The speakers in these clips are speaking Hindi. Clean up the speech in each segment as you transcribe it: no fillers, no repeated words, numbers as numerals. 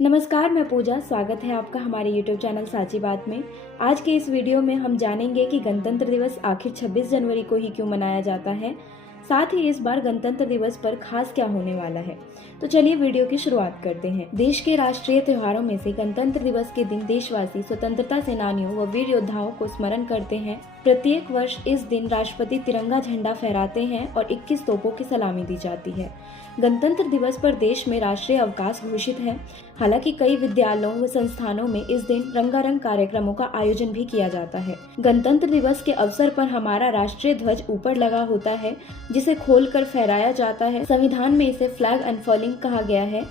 नमस्कार, मैं पूजा। स्वागत है आपका हमारे YouTube चैनल साची बात में। आज के इस वीडियो में हम जानेंगे कि गणतंत्र दिवस आखिर 26 जनवरी को ही क्यों मनाया जाता है, साथ ही इस बार गणतंत्र दिवस पर खास क्या होने वाला है। तो चलिए वीडियो की शुरुआत करते हैं। देश के राष्ट्रीय त्योहारों में से गणतंत्र दिवस के दिन देशवासी स्वतंत्रता सेनानियों व वीर योद्धाओं को स्मरण करते हैं। प्रत्येक वर्ष इस दिन राष्ट्रपति तिरंगा झंडा फहराते हैं और 21 तोपों की सलामी दी जाती है। गणतंत्र दिवस पर देश में राष्ट्रीय अवकाश घोषित है। हालांकि कई विद्यालयों व संस्थानों में इस दिन रंगारंग कार्यक्रमों का आयोजन भी किया जाता है। गणतंत्र दिवस के अवसर पर हमारा राष्ट्रीय ध्वज ऊपर लगा होता है, जिसे खोलकर फहराया जाता है। संविधान में इसे फ्लैग अनफर्लिंग कहा गया है।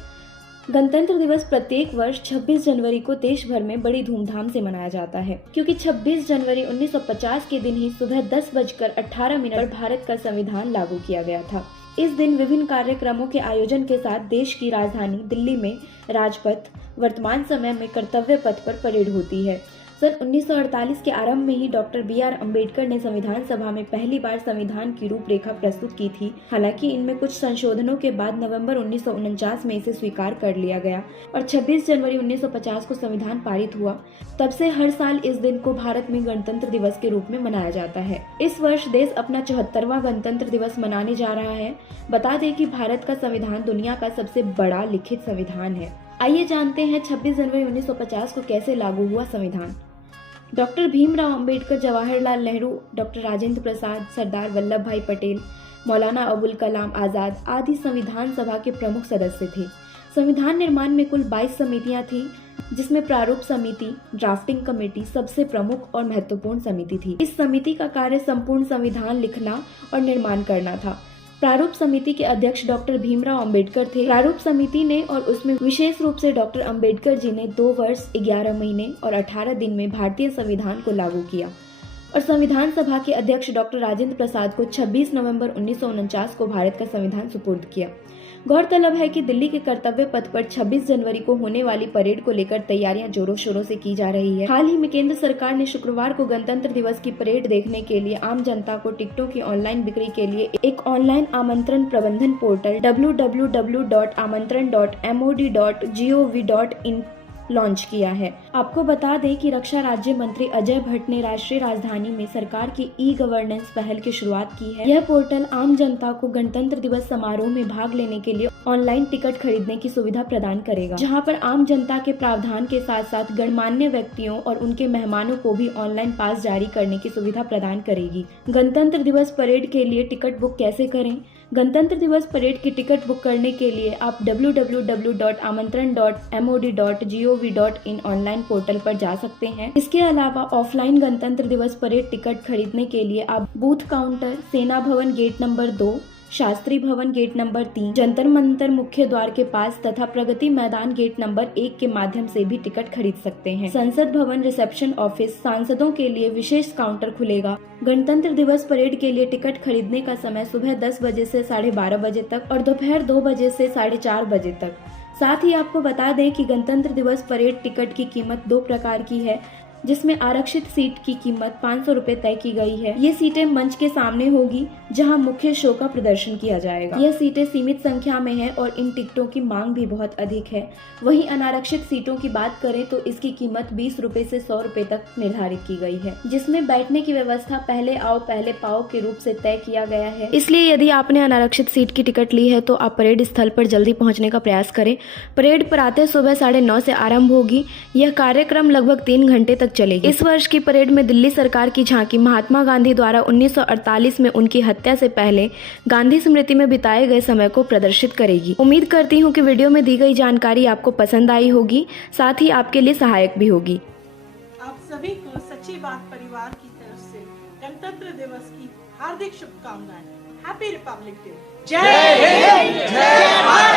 गणतंत्र दिवस प्रत्येक वर्ष 26 जनवरी को देश भर में बड़ी धूमधाम से मनाया जाता है, क्योंकि 26 जनवरी 1950 के दिन ही सुबह 10:18 पर भारत का संविधान लागू किया गया था। इस दिन विभिन्न कार्यक्रमों के आयोजन के साथ देश की राजधानी दिल्ली में राजपथ, वर्तमान समय में कर्तव्य पथ पर परेड होती है। सन 1948 के आरंभ में ही डॉक्टर B.R. अम्बेडकर ने संविधान सभा में पहली बार संविधान की रूपरेखा प्रस्तुत की थी। हालांकि इनमें कुछ संशोधनों के बाद नवंबर 1949 में इसे स्वीकार कर लिया गया और 26 जनवरी 1950 को संविधान पारित हुआ। तब से हर साल इस दिन को भारत में गणतंत्र दिवस के रूप में मनाया जाता है। इस वर्ष देश अपना 74वां गणतंत्र दिवस मनाने जा रहा है। बता दें कि भारत का संविधान दुनिया का सबसे बड़ा लिखित संविधान है। आइए जानते हैं 26 जनवरी 1950 को कैसे लागू हुआ संविधान। डॉक्टर भीमराव अंबेडकर, जवाहरलाल नेहरू, डॉक्टर राजेंद्र प्रसाद, सरदार वल्लभ भाई पटेल, मौलाना अबुल कलाम आजाद आदि संविधान सभा के प्रमुख सदस्य थे। संविधान निर्माण में कुल 22 समितियां थीं, जिसमें प्रारूप समिति, ड्राफ्टिंग कमेटी सबसे प्रमुख और महत्वपूर्ण समिति थी। इस समिति का कार्य संपूर्ण संविधान लिखना और निर्माण करना था। प्रारूप समिति के अध्यक्ष डॉक्टर भीमराव अंबेडकर थे। प्रारूप समिति ने और उसमें विशेष रूप से डॉक्टर अंबेडकर जी ने 2 वर्ष 11 महीने और 18 दिन में भारतीय संविधान को लागू किया और संविधान सभा के अध्यक्ष डॉक्टर राजेंद्र प्रसाद को 26 नवंबर 1949 को भारत का संविधान सुपुर्द किया। गौरतलब है कि दिल्ली के कर्तव्य पथ पर 26 जनवरी को होने वाली परेड को लेकर तैयारियां जोरों शोरों से की जा रही है। हाल ही में केंद्र सरकार ने शुक्रवार को गणतंत्र दिवस की परेड देखने के लिए आम जनता को टिकटों की ऑनलाइन बिक्री के लिए एक ऑनलाइन आमंत्रण प्रबंधन पोर्टल www.amantran.mod.gov.in लॉन्च किया है। आपको बता दें कि रक्षा राज्य मंत्री अजय भट्ट ने राष्ट्रीय राजधानी में सरकार की ई-गवर्नेंस पहल की शुरुआत की है। यह पोर्टल आम जनता को गणतंत्र दिवस समारोह में भाग लेने के लिए ऑनलाइन टिकट खरीदने की सुविधा प्रदान करेगा, जहां पर आम जनता के प्रावधान के साथ साथ गणमान्य व्यक्तियों और उनके मेहमानों को भी ऑनलाइन पास जारी करने की सुविधा प्रदान करेगी। गणतंत्र दिवस परेड के लिए टिकट बुक कैसे करें? गणतंत्र दिवस परेड की टिकट बुक करने के लिए आप www.amantran.mod.gov.in ऑनलाइन पोर्टल पर जा सकते हैं। इसके अलावा ऑफलाइन गणतंत्र दिवस परेड टिकट खरीदने के लिए आप बूथ काउंटर, सेना भवन गेट नंबर 2, शास्त्री भवन गेट नंबर 3, जंतर मंतर मुख्य द्वार के पास तथा प्रगति मैदान गेट नंबर 1 के माध्यम से भी टिकट खरीद सकते हैं। संसद भवन रिसेप्शन ऑफिस, सांसदों के लिए विशेष काउंटर खुलेगा। गणतंत्र दिवस परेड के लिए टिकट खरीदने का समय सुबह 10 बजे से 12:30 बजे तक और दोपहर 2 बजे से 4:30 बजे तक। साथ ही आपको बता दें कि गणतंत्र दिवस परेड टिकट की कीमत 2 प्रकार की है, जिसमें आरक्षित सीट की कीमत 500 रुपए तय की गई है। ये सीटें मंच के सामने होगी, जहां मुख्य शो का प्रदर्शन किया जाएगा। यह सीटें सीमित संख्या में है और इन टिकटों की मांग भी बहुत अधिक है। वहीं अनारक्षित सीटों की बात करें तो इसकी कीमत 20 रुपए से 100 रुपए तक निर्धारित की गई है, जिसमें बैठने की व्यवस्था पहले आओ पहले पाओ के रूप से तय किया गया है। इसलिए यदि आपने अनारक्षित सीट की टिकट ली है तो आप परेड स्थल पर जल्दी पहुँचने का प्रयास करें। परेड प्रातः सुबह 9:30 से आरम्भ होगी। यह कार्यक्रम लगभग 3 घंटे तक चलेगी। इस वर्ष की परेड में दिल्ली सरकार की झांकी महात्मा गांधी द्वारा 1948 में उनकी हत्या से पहले गांधी स्मृति में बिताए गए समय को प्रदर्शित करेगी। उम्मीद करती हूँ कि वीडियो में दी गई जानकारी आपको पसंद आई होगी, साथ ही आपके लिए सहायक भी होगी। आप सभी को सच्ची बात परिवार की तरफ से गणतंत्र दिवस की हार्दिक शुभकामनाएं। Happy Republic day. जय हिंद, जय भारत।